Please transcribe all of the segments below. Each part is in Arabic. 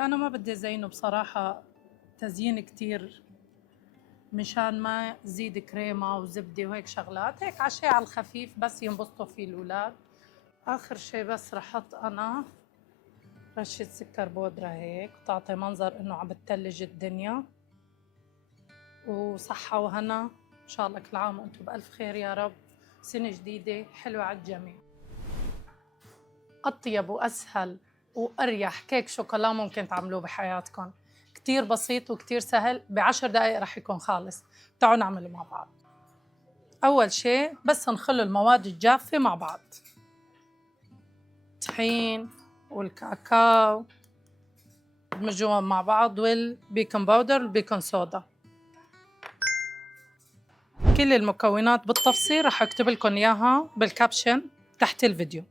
أنا ما بدي زينه بصراحة تزيين كتير مشان ما زيد كريمة وزبدة وهيك شغلات، هيك عشاء على الخفيف بس ينبسطوا فيه الأولاد. آخر شي بس رح أحط أنا رشة سكر بودرة هيك تعطي منظر إنه عم بتلج الدنيا. وصحة وهنا إن شاء الله كل عام وأنتم بألف خير يا رب، سنة جديدة حلوة على الجميع. أطيب وأسهل وأريح كيك شوكولا ممكن تعملوه بحياتكم، كتير بسيط وكتير سهل، ب10 دقايق رح يكون خالص. تعالوا نعمله مع بعض. أول شي بس نخلو المواد الجافة مع بعض، الطحين والكاكاو ندمجوهم مع بعض والبيكنج باودر والبيكنج صودا. كل المكونات بالتفصيل رح أكتب لكم إياها بالكابشن تحت الفيديو.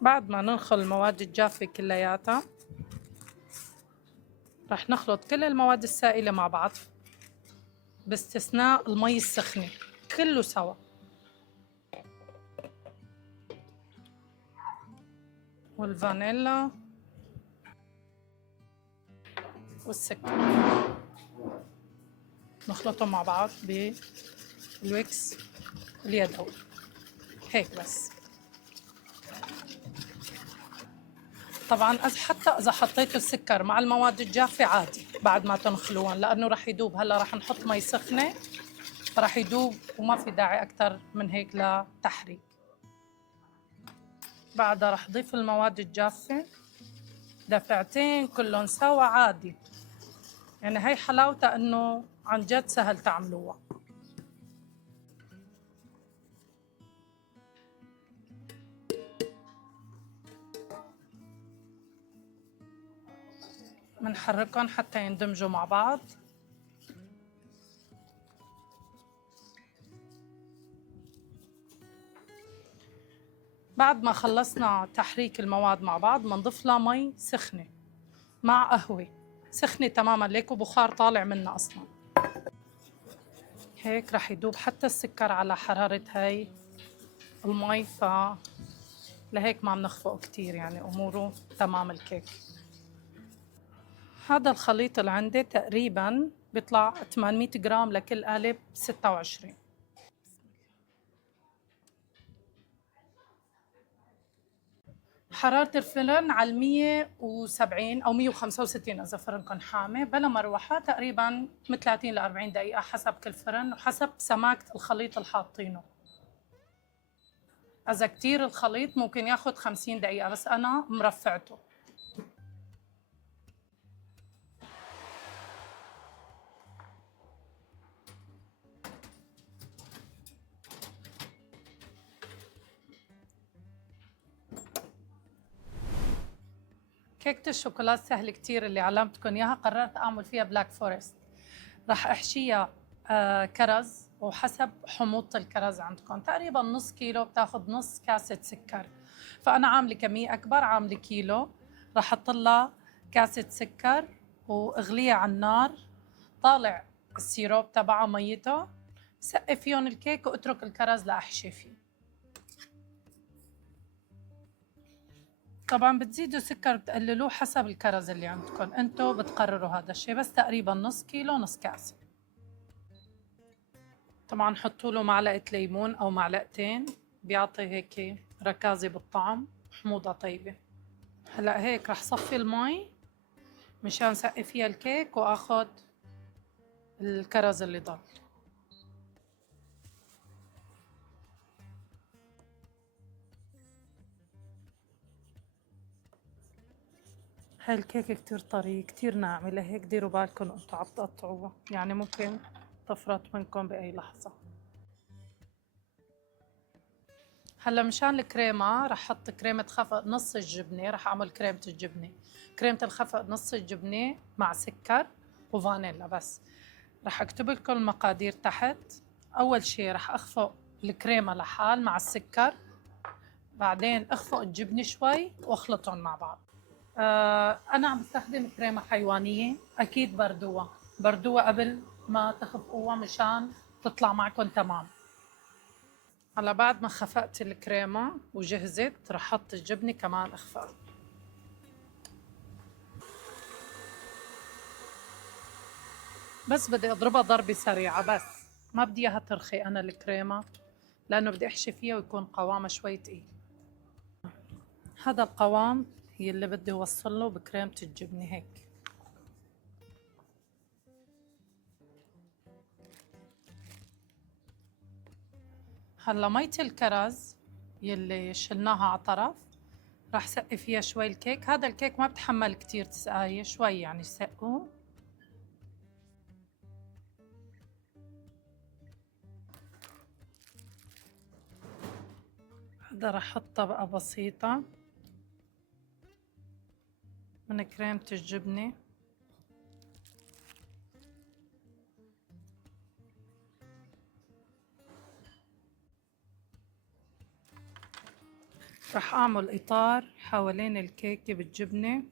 بعد ما ننخل المواد الجافة كلياتها رح نخلط كل المواد السائلة مع بعض باستثناء المي السخنة، كله سوا. والفانيلا والسكر نخلطهم مع بعض بالويكس اليدوي هيك بس. طبعا حتى اذا حطيتوا السكر مع المواد الجافة عادي بعد ما تنخلوهم، لانه رح يدوب. هلا رح نحط مي سخنة فرح يدوب وما في داعي اكثر من هيك لتحريك. بعدها رح ضيف المواد الجافة دفعتين كلهم سوا عادي، يعني هي حلاوتها انه عن جد سهل تعملوها. منحركهم حتى يندمجوا مع بعض. بعد ما خلصنا تحريك المواد مع بعض بنضيف لها مي سخنة مع قهوة سخنة تماما، ليكو بخار طالع منها أصلا. هيك رح يدوب حتى السكر على حرارة هاي المي، لهيك ما بنخفقه كتير، يعني أموره تمام الكيك. هذا الخليط اللي عندي تقريبا بيطلع 800 جرام لكل قالب 26. حرارة الفرن على 170 أو 165 إذا فرنكم حامي، بلا مروحة، تقريباً من 30 ل 40 دقيقة حسب كل فرن وحسب سماكة الخليط اللي حاطينه. إذا كتير الخليط ممكن ياخد 50 دقيقة، بس أنا مرفعته. كيكة الشوكولات سهل كتير اللي علمتكم إياها، قررت أعمل فيها بلاك فورست. رح أحشيها كرز، وحسب حموضة الكرز عندكم تقريبا نص كيلو بتاخد نص كاسة سكر، فأنا عاملة كمية أكبر، عاملة كيلو. رح أحط لها كاسة سكر وأغليها على النار، طالع السيروب تبعها ميته، سقي فيهم الكيك واترك الكرز لأحشي فيه. طبعا بتزيدوا سكر بتقللوه حسب الكرز اللي عندكم، انتو بتقرروا هذا الشيء، بس تقريبا نص كيلو نص كاسة. طبعا حطوا له معلقة ليمون أو معلقتين، بيعطي هيك ركازة بالطعم، حموضة طيبة. هلأ هيك رح صفي المي مشان سقي فيها الكيك وآخد الكرز اللي ضل. هاي الكيكة كتير طري كتير ناعمة، لهيك ديروا بالكم انتوا عم تقطعوها، يعني ممكن تفرط منكم بأي لحظة. هلا مشان الكريمة رح احط كريمة خفق نص الجبنة، رح اعمل كريمة الجبنة، كريمة الخفق نص الجبنة مع سكر وفانيلا بس. رح اكتب لكم المقادير تحت. اول شي رح اخفق الكريمة لحال مع السكر، بعدين اخفق الجبنة شوي واخلطهم مع بعض. انا عم بستخدم كريمة حيوانية، اكيد بردوها قبل ما تخفقوها مشان تطلع معكم تمام. هلا بعد ما خفقت الكريمة وجهزت رح احط الجبنة كمان اخفق. بس بدي اضربها ضربة سريعة بس، ما بدي اياها ترخي انا الكريمة، لانه بدي احشي فيها ويكون قوامها شوي تقيل. هذا القوام يلي بدي اوصله بكريمة الجبنة هيك. هلا مية الكرز يلي شلناها على طرف راح سقي فيها شوي الكيك. هذا الكيك ما بتحمل كتير تسقايه، شوي يعني سقوه. هذا راح احط طبقة بسيطة من كريمة الجبنة. راح اعمل اطار حوالين الكيكة بالجبنة.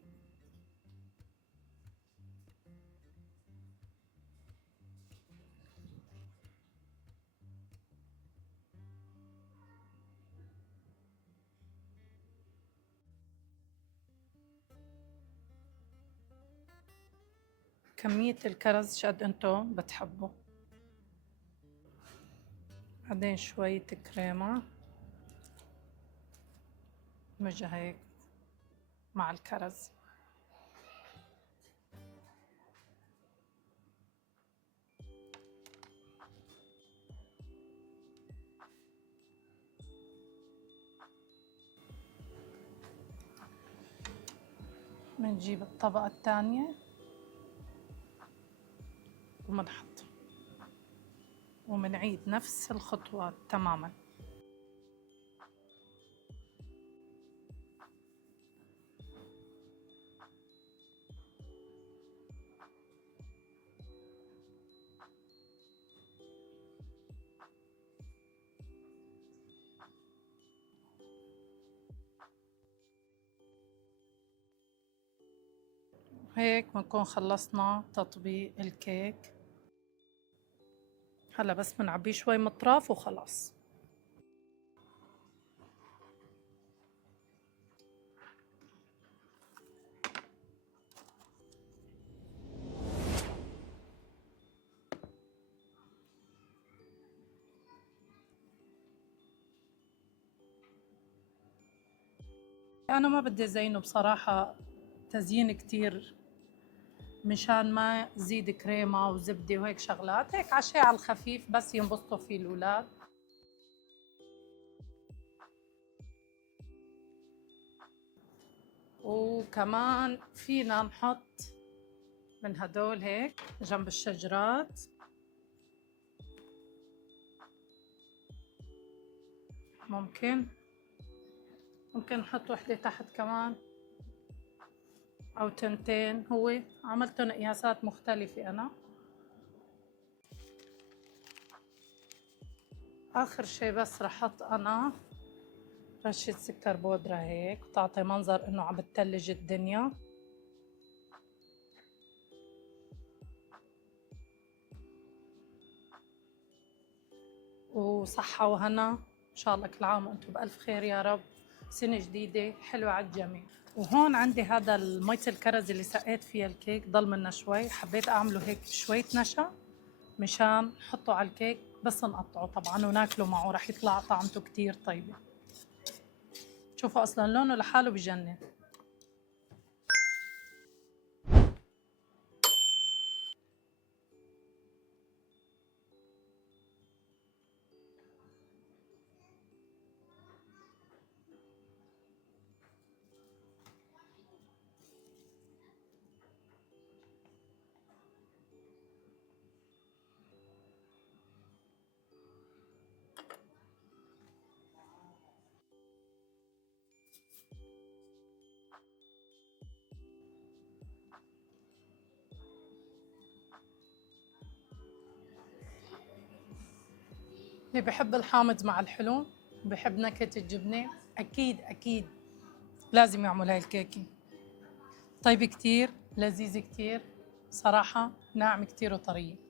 كمية الكرز شقد انتو بتحبوا. بعدين شوية كريمة مجا هيك مع الكرز. بنجيب الطبقة الثانية وبنحط وبنعيد نفس الخطوات تماما. هيك بنكون خلصنا تطبيق الكيك. هلا بس بنعبيه شوي من اطراف وخلاص. انا ما بدي زينه بصراحة تزيين كتير، مشان ما زيد كريمة وزبدة وهيك شغلات، هيك عشاء على الخفيف بس ينبسطوا فيه الأولاد. وكمان فينا نحط من هدول هيك جنب الشجرات. ممكن نحط وحدة تحت كمان أو تنتين، هو عملتهم قياسات مختلفة أنا. آخر شي بس رح أحط أنا رشة سكر بودرة هيك تعطي منظر إنه عم بتلج الدنيا. وصحة وهنا إن شاء الله، كل عام وأنتم بألف خير يا رب، سنة جديدة حلوة على الجميع. وهون عندي هذا المية الكرز اللي سقيت فيها الكيك، ضل منه شوي، حبيت أعمله هيك شوية نشا مشان نحطه على الكيك بس نقطعه طبعا وناكله معه، رح يطلع طعمته كتير طيبة. شوفوا أصلا لونه لحاله بجنن. اللي بحب الحامض مع الحلو بحب نكهة الجبنة، أكيد أكيد لازم يعمل هاي الكيكة. طيبة كتير، لذيذة كتير، صراحة ناعمة كتير وطرية.